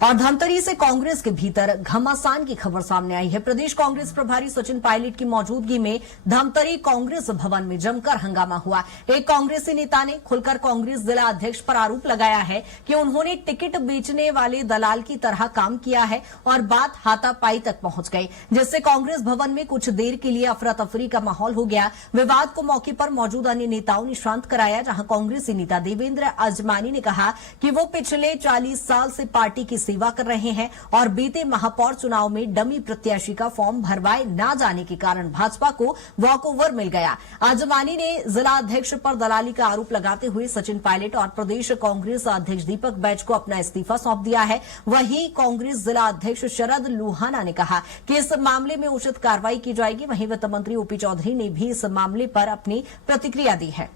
और धमतरी से कांग्रेस के भीतर घमासान की खबर सामने आई है। प्रदेश कांग्रेस प्रभारी सचिन पायलट की मौजूदगी में धमतरी कांग्रेस भवन में जमकर हंगामा हुआ। एक कांग्रेसी नेता ने खुलकर कांग्रेस जिला अध्यक्ष पर आरोप लगाया है कि उन्होंने टिकट बेचने वाले दलाल की तरह काम किया है और बात हाथापाई तक पहुंच गई, जिससे कांग्रेस भवन में कुछ देर के लिए अफरा तफरी का माहौल हो गया। विवाद को मौके पर मौजूद अन्य नेताओं ने शांत कराया, जहां कांग्रेसी नेता देवेंद्र अजमानी ने कहा कि वो पिछले 40 साल से पार्टी की सेवा कर रहे हैं और बीते महापौर चुनाव में डमी प्रत्याशी का फॉर्म भरवाए न जाने के कारण भाजपा को वॉकओवर मिल गया। अजमानी ने जिला अध्यक्ष पर दलाली का आरोप लगाते हुए सचिन पायलट और प्रदेश कांग्रेस अध्यक्ष दीपक बैज को अपना इस्तीफा सौंप दिया है। वहीं कांग्रेस जिला अध्यक्ष शरद लोहाना ने कहा कि इस मामले में उचित कार्रवाई की जाएगी। वहीं वित्त मंत्री ओपी चौधरी ने भी इस मामले पर अपनी प्रतिक्रिया दी है।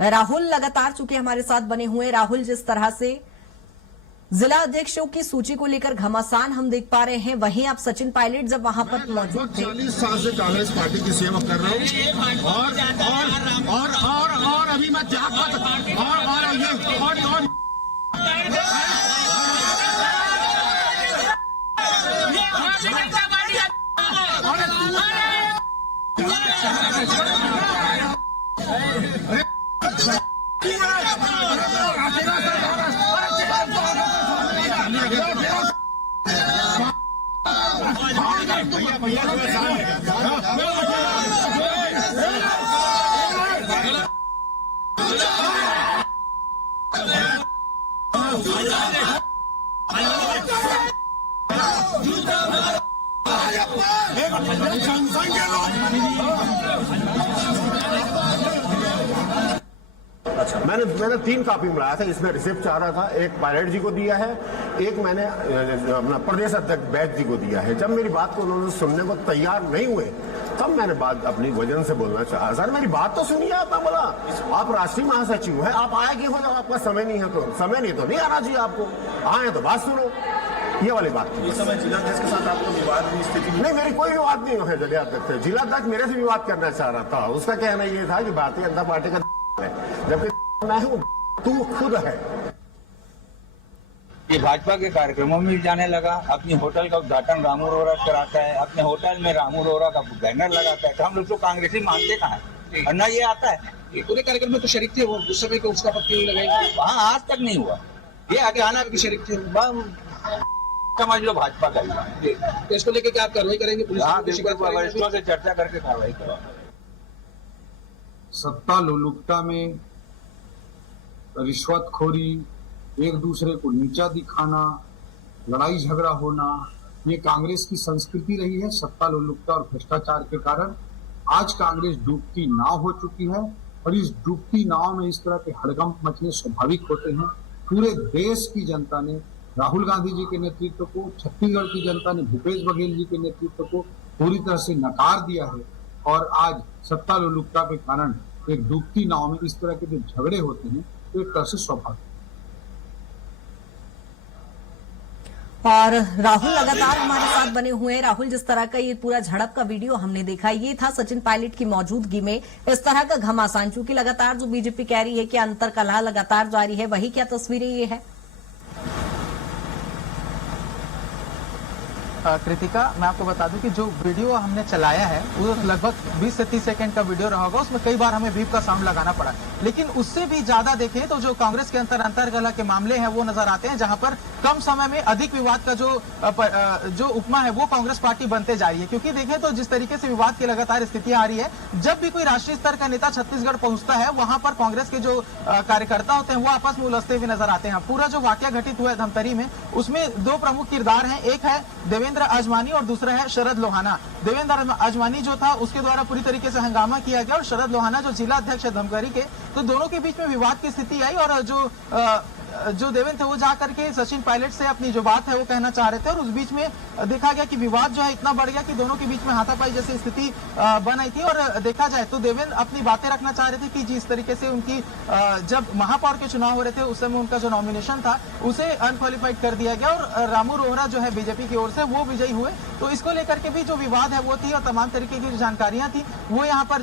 राहुल लगातार चूंकि हमारे साथ बने हुए, राहुल, जिस तरह से जिला अध्यक्षों की सूची को लेकर घमासान हम देख पा रहे हैं, वहीं आप सचिन पायलट जब वहां पर मौजूद थे। 40 साल से कांग्रेस पार्टी की सेवा कर रहा हूं और अभी मैं मैंने 3 कॉपी मंगाया था। इसमें रिसिप्ट चाह रहा था, एक पायलट जी को दिया है, एक मैंने अपना प्रदेश अध्यक्ष बैज जी को दिया है। जब मेरी बात को उन्होंने सुनने को तैयार नहीं हुए, तब मैंने बात अपनी वजन से बोलना चाहा। सर, मेरी बात तो सुनिए। आपने बोला आप राष्ट्रीय महासचिव हैं, आप आए क्यों हो जब आपका समय नहीं है? तो समय नहीं तो नहीं आना चाहिए आपको, आए तो बात सुनो, ये वाली बात। इस समय जिलाध्यक्ष के साथ आपको विवाद की स्थिति नहीं, मेरी कोई विवाद नहीं है। जिलाध्यक्ष जिलाध्यक्ष मेरे से विवाद करना चाह रहा था। उसका कहना ये था कि भारतीय जनता पार्टी का है, जबकि मैं हूं, तू खुद है। ये भाजपा के कार्यक्रमों में भी जाने लगा। अपनी होटल का उद्घाटन रामू रोहरा कराता है, अपने होटल में रामू रोहरा का बैनर लगाता है। तो हम लोग तो कांग्रेसी मानते कहाँ है? और ना ये आता है। पूरे कार्यक्रम में तो शरीक थे वो, उस समय को उसका पत्ती नहीं लगाई। वहाँ आज तक नहीं हुआ। ये आगे आना भी शरीक थे, समझ लो भाजपा का ही। तो इसको लेकर क्या आप कार्रवाई करेंगे? वरिष्ठों से चर्चा करके कार्रवाई करो। सत्ता लोलुपता में रिश्वतखोरी, एक दूसरे को नीचा दिखाना, लड़ाई झगड़ा होना, ये कांग्रेस की संस्कृति रही है। सत्ता लोलुपता और भ्रष्टाचार के कारण आज कांग्रेस डूबती नाव हो चुकी है और इस डूबती नाव में इस तरह के हड़कंप मचने स्वाभाविक होते हैं। पूरे देश की जनता ने राहुल गांधी जी के नेतृत्व को, छत्तीसगढ़ की जनता ने भूपेश बघेल जी के नेतृत्व को पूरी तरह से नकार दिया है और आज सत्ता लोलुपता के कारण एक डूबती नाव में इस तरह के जो झगड़े होते हैं तो एक तरह से स्वाभाविक। और राहुल लगातार हमारे साथ बने हुए हैं। राहुल, जिस तरह का ये पूरा झड़प का वीडियो हमने देखा, ये था सचिन पायलट की मौजूदगी में इस तरह का घमासान। चूंकि लगातार जो बीजेपी कह रही है कि अंतर कलह लगातार जारी है, वही क्या तस्वीरें ये है? कृतिका, मैं आपको बता दूं कि जो वीडियो हमने चलाया है वो लगभग 20 से 30 सेकंड का वीडियो रहा होगा। उसमें कई बार हमें बीप का साउंड लगाना पड़ा, लेकिन उससे भी ज्यादा देखें तो जो कांग्रेस के अंतरकलह के मामले हैं वो नजर आते हैं, जहां पर कम समय में अधिक विवाद का जो उपमा है वो कांग्रेस पार्टी बनते जा रही है। क्योंकि देखें तो जिस तरीके से विवाद की लगातार स्थितियां आ रही है, जब भी कोई राष्ट्रीय स्तर का नेता छत्तीसगढ़ पहुंचता है, वहां पर कांग्रेस के जो कार्यकर्ता होते हैं वो आपस में उलझते हुए नजर आते हैं। पूरा जो वाकया घटित हुआ है धमतरी में, उसमें 2 प्रमुख किरदार हैं। एक है देवेंद्र अजमानी और दूसरा है शरद लोहाना। देवेंद्र अजमानी जो था उसके द्वारा पूरी तरीके से हंगामा किया गया और शरद लोहाना जो जिला अध्यक्ष है धमतरी के, तो दोनों के बीच में विवाद की स्थिति आई और जो देवेंद्र थे वो जाकर के सचिन पायलट से अपनी जो बात है वो कहना चाह रहे थे और उस बीच में देखा गया कि विवाद जो है इतना बढ़ गया कि दोनों के बीच में हाथापाई जैसी स्थिति बन आई थी। और देखा जाए तो देवेंद्र अपनी बातें रखना चाह रहे थे कि जिस तरीके से उनकी जब महापौर के चुनाव हो रहे थे उस समय उनका जो नॉमिनेशन था उसे अनक्वालिफाइड कर दिया गया और रामू रोहरा जो है बीजेपी की ओर से वो विजयी हुए। तो तो इसको लेकर के भी जो विवाद है वो थी और तमाम तरीके की जो जानकारियां थी वो यहाँ पर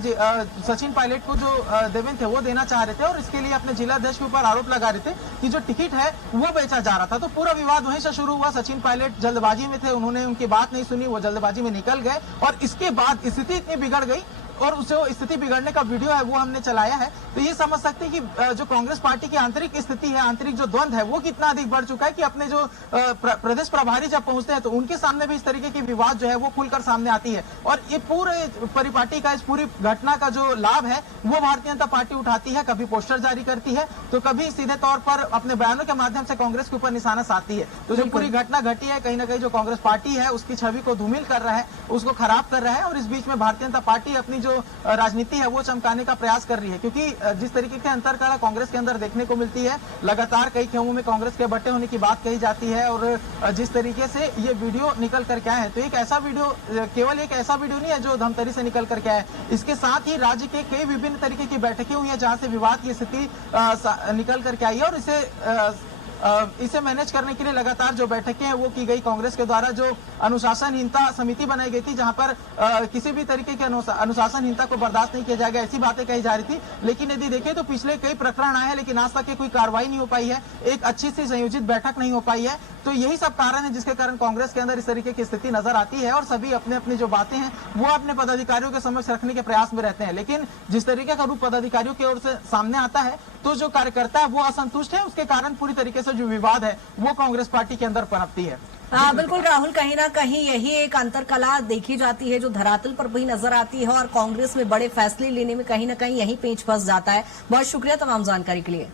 सचिन पायलट को जो देवेंद्र थे वो देना चाह रहे थे और इसके लिए अपने जिला अध्यक्ष के ऊपर आरोप लगा रहे थे कि जो टिकट है वो बेचा जा रहा था। तो पूरा विवाद वहीं से शुरू हुआ। सचिन पायलट जल्दबाजी में थे, उन्होंने उनकी बात नहीं सुनी, वो जल्दबाजी में निकल गए और इसके बाद स्थिति इतनी बिगड़ गई और उसे स्थिति बिगड़ने का वीडियो है वो हमने चलाया है। तो ये समझ सकते हैं कि जो कांग्रेस पार्टी की आंतरिक स्थिति है, आंतरिक जो द्वंद है वो कितना अधिक बढ़ चुका है कि अपने जो प्रदेश प्रभारी जब पहुंचते हैं तो उनके सामने भी इस तरीके की विवाद जो है वो खुलकर सामने आती है। और ये पूरे परिपाटी का, इस पूरी घटना का जो लाभ है वो भारतीय जनता पार्टी उठाती है। कभी पोस्टर जारी करती है तो कभी सीधे तौर पर अपने बयानों के माध्यम से कांग्रेस के ऊपर निशाना साधती है। तो जो पूरी घटना घटी है कहीं ना कहीं जो कांग्रेस पार्टी है उसकी छवि को धूमिल कर रहा है, उसको खराब कर रहा है और इस बीच में भारतीय जनता पार्टी अपनी जो राजनीति है वो चमकाने का प्रयास कर रही है। क्योंकि जिस तरीके से अंतरकलह कांग्रेस के अंदर देखने को मिलती है, लगातार कई खेमों में कांग्रेस के बट्टे होने की बात कही जाती है और जिस तरीके से ये वीडियो निकल करके आया है तो एक ऐसा वीडियो, केवल एक ऐसा वीडियो नहीं है जो धमतरी से निकल करके आया है। इसके साथ ही राज्य के कई विभिन्न तरीके की बैठकें हुई है जहां से विवाद की स्थिति निकल करके आई है और इसे मैनेज करने के लिए लगातार जो बैठकें हैं वो की गई। कांग्रेस के द्वारा जो अनुशासनहीनता समिति बनाई गई थी जहां पर किसी भी तरीके की अनुशासनहीनता को बर्दाश्त नहीं किया जाएगा ऐसी बातें कही जा रही थी। लेकिन यदि देखें तो पिछले कई प्रकरण आए हैं लेकिन आज तक कोई कार्रवाई नहीं हो पाई है, एक अच्छी सी संयोजित बैठक नहीं हो पाई है। तो यही सब कारण है जिसके कारण कांग्रेस के अंदर इस तरीके की स्थिति नजर आती है और सभी अपने अपनी जो बातें हैं वो अपने पदाधिकारियों के समक्ष रखने के प्रयास में रहते हैं। लेकिन जिस तरीके का रूप पदाधिकारियों की ओर से सामने आता है तो जो कार्यकर्ता है वो असंतुष्ट है, उसके कारण पूरी तरीके से जो विवाद है वो कांग्रेस पार्टी के अंदर पनपती है। बिल्कुल राहुल, कहीं ना कहीं यही एक अंतरकला देखी जाती है जो धरातल पर भी नजर आती है और कांग्रेस में बड़े फैसले लेने में कहीं ना कहीं यही पेंच फंस जाता है। बहुत शुक्रिया तमाम जानकारी के लिए।